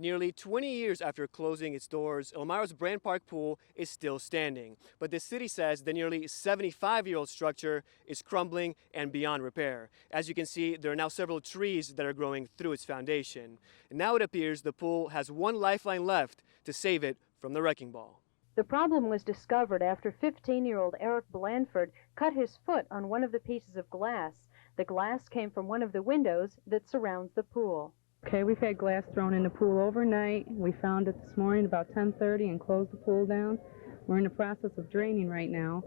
Nearly 20 years after closing its doors, Elmira's Brand Park Pool is still standing. But the city says the nearly 75-year-old structure is crumbling and beyond repair. As you can see, there are now several trees that are growing through its foundation. And now it appears the pool has one lifeline left to save it from the wrecking ball. The problem was discovered after 15-year-old Eric Blandford cut his foot on one of the pieces of glass. The glass came from one of the windows that surrounds the pool. Okay, we've had glass thrown in the pool overnight. We found it this morning about 10:30 and closed the pool down. We're in the process of draining right now,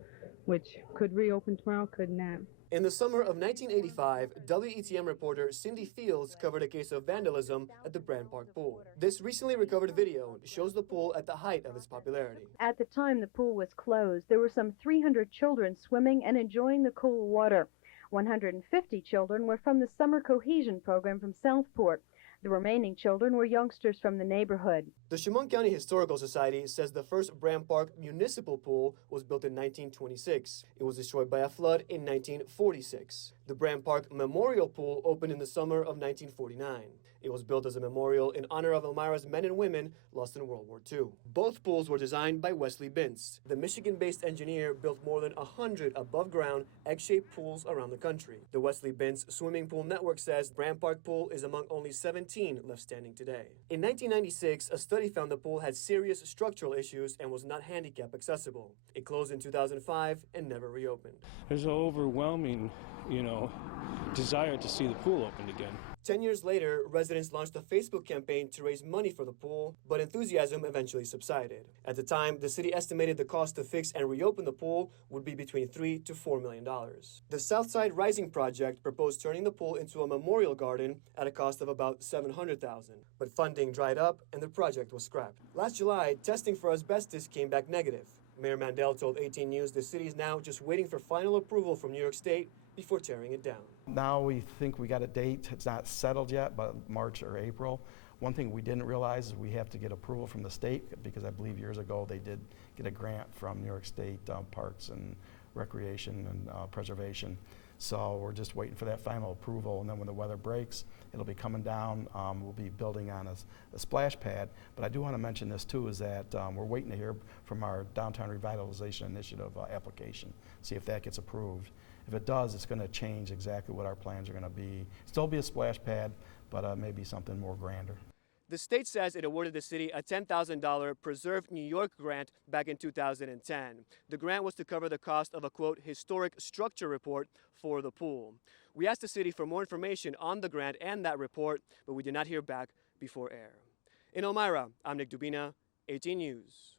which could reopen tomorrow, could not. In the summer of 1985, WETM reporter Cindy Fields covered a case of vandalism at the Brand Park Pool. This recently recovered video shows the pool at the height of its popularity. At the time the pool was closed, there were some 300 children swimming and enjoying the cool water. 150 children were from the Summer Cohesion Program from Southport. The remaining children were youngsters from the neighborhood. The Chemung County Historical Society says the first Brand Park municipal pool was built in 1926. It was destroyed by a flood in 1946. The Brand Park Memorial Pool opened in the summer of 1949. It was built as a memorial in honor of Elmira's men and women lost in World War II. Both pools were designed by Wesley Bintz. The Michigan-based engineer built more than 100 above-ground egg-shaped pools around the country. The Wesley Bintz Swimming Pool Network says Brand Park Pool is among only 17 left standing today. In 1996, a study found the pool had serious structural issues and was not handicap accessible. It closed in 2005 and never reopened. There's an overwhelming, desire to see the pool opened again. 10 years later, residents launched a Facebook campaign to raise money for the pool, but enthusiasm eventually subsided. At the time, the city estimated the cost to fix and reopen the pool would be between $3 to $4 million. The Southside Rising project proposed turning the pool into a memorial garden at a cost of about $700,000, but funding dried up and the project was scrapped. Last July, testing for asbestos came back negative. Mayor Mandell told 18 News the city is now just waiting for final approval from New York State before tearing it down. Now we think we got a date. It's not settled yet, but March or April. One thing we didn't realize is we have to get approval from the state, because I believe years ago they did get a grant from New York State Parks and Recreation and Preservation. So we're just waiting for that final approval, and then when the weather breaks, it'll be coming down. We'll be building on a splash pad. But I do want to mention this too, is that we're waiting to hear from our Downtown Revitalization Initiative application, see if that gets approved. If it does, it's going to change exactly what our plans are going to be. Still be a splash pad, but maybe something more grander. The state says it awarded the city a $10,000 Preserve New York grant back in 2010. The grant was to cover the cost of a, quote, historic structure report for the pool. We asked the city for more information on the grant and that report, but we did not hear back before air. In Elmira, I'm Nick Dubina, 18 News.